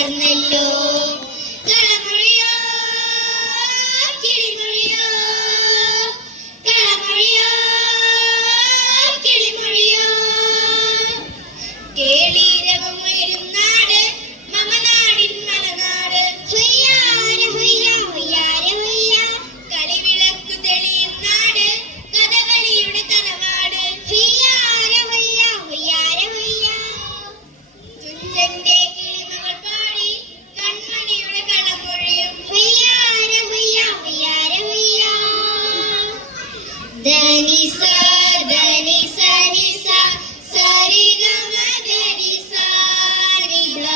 വളർന്നല്ലോ. കളമൊഴിയോ കിളിമൊഴിയോ, കളമൊഴിയോ കിളിമൊഴിയോ, കേളീരവമുയരും നാട് മമനാടിൻ മലനാട്. ഹുയ്യാര ഹുയ്യ ഹുയ്യാര ഹുയ്യ, കളിവിളക്കു തെളിയും നാട് കഥകളിയുടെ തറവാട്. ഹുയ്യാര ഹുയ്യ ഹുയ്യാര ഹുയ്യ, തുഞ്ചന്റെ കിളിമകൾ പാടി കൺമണിയുടെ കളമൊഴിയും. ഹുയ്യാര ഹുയ്യ ഹുയ്യാര ഹുയ്യ. ധനിസ ധനിസ നിസ സരിഗമ ധനിസ നിധ,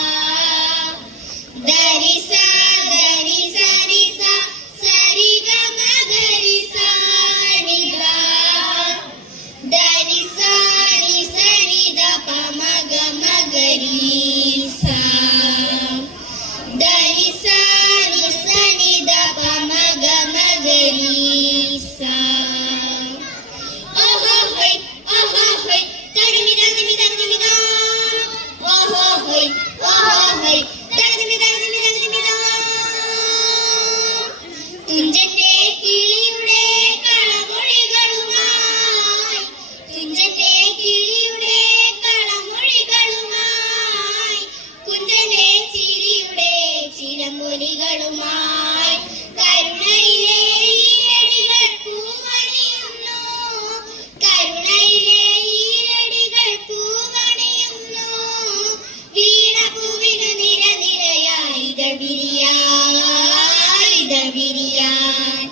ധനിസ ധനിസ നിസ സരിഗമ ധനിസ നിധ, ധനിസ നിസ നിധ പമഗ മഗരീസ, ധനിസ നിസ നിധ പമഗ മഗരീസ. ഓഹോ ഹോയ് ഓഹോ ഹോയ് തഗമിദ തഗമിദ തഗമിദ, ഓഹോ ഹോയ് ഓഹോ ഹോയ് തഗമിദ തഗമിദ തഗമിദ. തുഞ്ചന്റെ കിളിയുടെ കളമൊഴികളുമായി, തുഞ്ചന്റെ കിളിയുടെ കളമൊഴികളുമായി, കുഞ്ചന്റെ ചിരിയുടെ ചിരമൊലികളുമായി, കരുണയിലെ ഈരടികൾ പൂവണിയുന്നു, കരുണയിലെ ഈരടികൾ പൂവണിയുന്നു, വീണപൂവിനു നിരനിരയായി ഇതൾ വിരിയാൻ.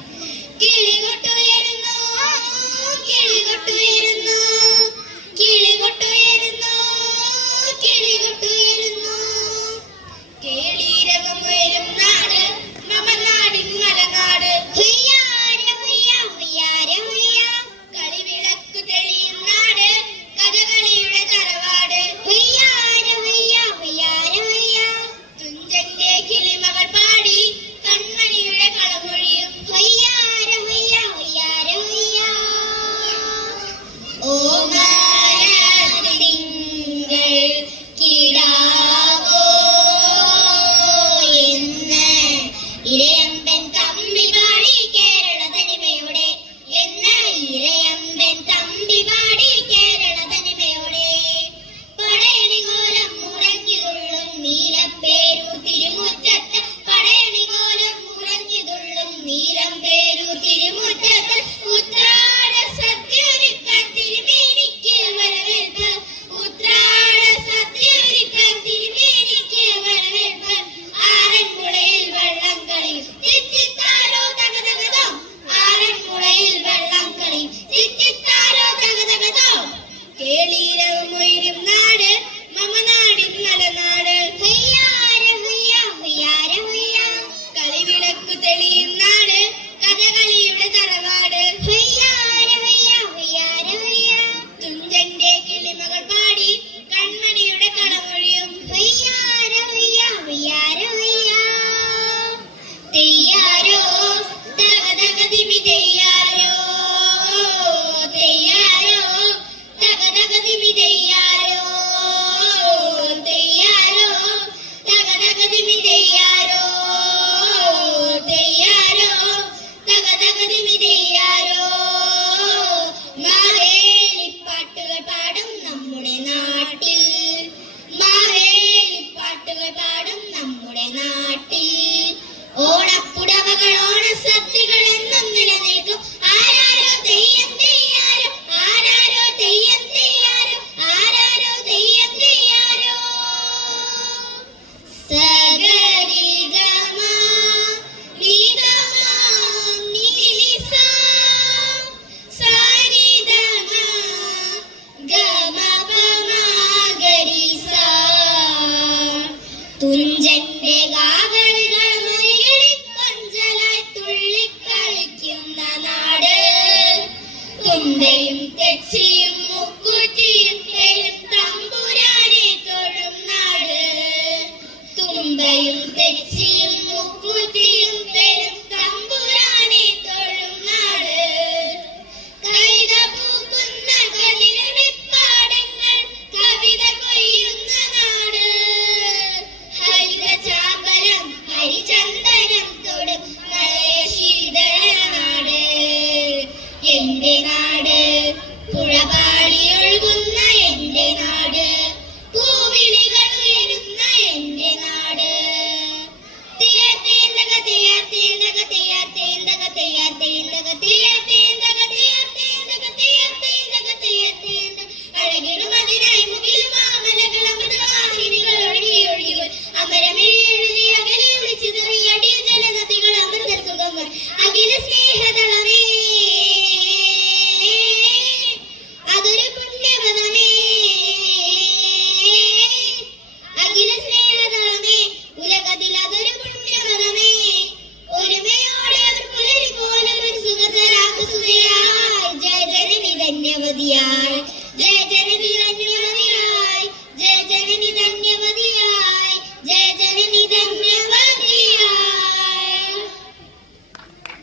കിളികൊട്ടുയരുന്നു കിളികൊട്ടുയരുന്നു, കിളികൊട്ടുയരുന്നു കിളികൊട്ടുയരുന്നു, കേളീരവമുയരും നാട് മമനാടിൻ മലനാട്. ഹുയ്യാര ഹുയ്യ ഹുയ്യാര ഹുയ്യ, കളിവിളക്കു തെളിയും നാട് കഥകളിയുടെ തറവാട്. ഹുയ്യാര ഹുയ്യ ഹുയ്യാര ഹുയ്യ, തുഞ്ചന്റെ കിളിമകൾ പാടി കൺമണിയുടെ കളമൊഴിയും. ഹുയ്യാര ഹുയ്യ ഹുയ്യാര ഹുയ്യ. ഓമനത്തിങ്കൾ കിടാവോ എന്ന് ഇരയമ്പൻ തമ്പി പാടി കേരള തനിമയോടെ, എന്ന് ഇരയമ്പൻ തമ്പി പാടി കേരള തനിമയോടെ. പടയണികോലം മുറഞ്ഞുതുള്ളും നീലപ്പേരൂർ തിരുമുറ്റത്ത്, പടയണികോലം മുറഞ്ഞുതുള്ളും നീലപ്പേരൂർ തിരുമുറ്റത്ത്, ഉത്രാട സദ്യയൊരുക്കാൻ തിരുമേനിക്ക് വരവേൽപ്പ്, ഉത്രാട സദ്യയൊരുക്കാൻ തിരുമേനിക്ക് വരവേൽപ്പ്. ആറന്മുളയിൽ വള്ളം കളിയും തിത്തിത്താരോ തകതകതോ, ആറന്മുളയിൽ വള്ളം കളിയും തിത്തിത്താരോ തകതകതോ, കേളീരവമുയരും നാട് മമനാടിൻ മലനാട്. ഹുയ്യാര ഹുയ്യ ഹുയ്യാര ഹുയ്യ, കളിവിളക്കു തെളിയും നാട് കഥകളിയുടെ തറവാട്. ഹുയ്യാര ഹുയ്യ ഹുയ്യാര ഹുയ്യ, തുഞ്ചന്റെ കിളിമകൾ പാടി കൺമണിയുടെ കളമൊഴിയും. ഹുയ്യാര ഹുയ്യ ഹുയ്യാര ഹുയ്യ. തെയ്യാരോ തകതകതിമി തെയ്യാരോ, തെയ്യാരോ തകതകതിമി തെയ്യാരോ, തെയ്യാരോ തകതകതിമി തെയ്യാരോ, തെയ്യാരോ തകതകതിമി തെയ്യാരോ. മാവേലിപ്പാട്ടുകൾ പാടും നമ്മുടെ നാട്ടിൽ, മാവേലിപ്പാട്ടുകൾ പാടും നമ്മുടെ നാട്ടിൽ. ഓണപ്പുടവകൾ ഓണസദ്യകൾ എന്നും നിലനിൽക്കും. ആരാരോ തെയ്യം തെയ്യാരോ, ആരാരോ തെയ്യം തെയ്യാരോ, ആരാരോ തെയ്യം തെയ്യാരോ. സഗരിഗമ നിഗമ നിലിസ, സരിഗമ ഗമപമഗരിസ, തുഞ്ചന്റെ ഗാഗളികൾ മൊഴികളിൽ കൊഞ്ചലായി തുള്ളിക്കളിക്കുന്ന നാട്, തുമ്പയും തെച്ചിയും മുക്കുറ്റിയും പെരും തമ്പുരാനെ തൊഴും നാട്, തുമ്പയും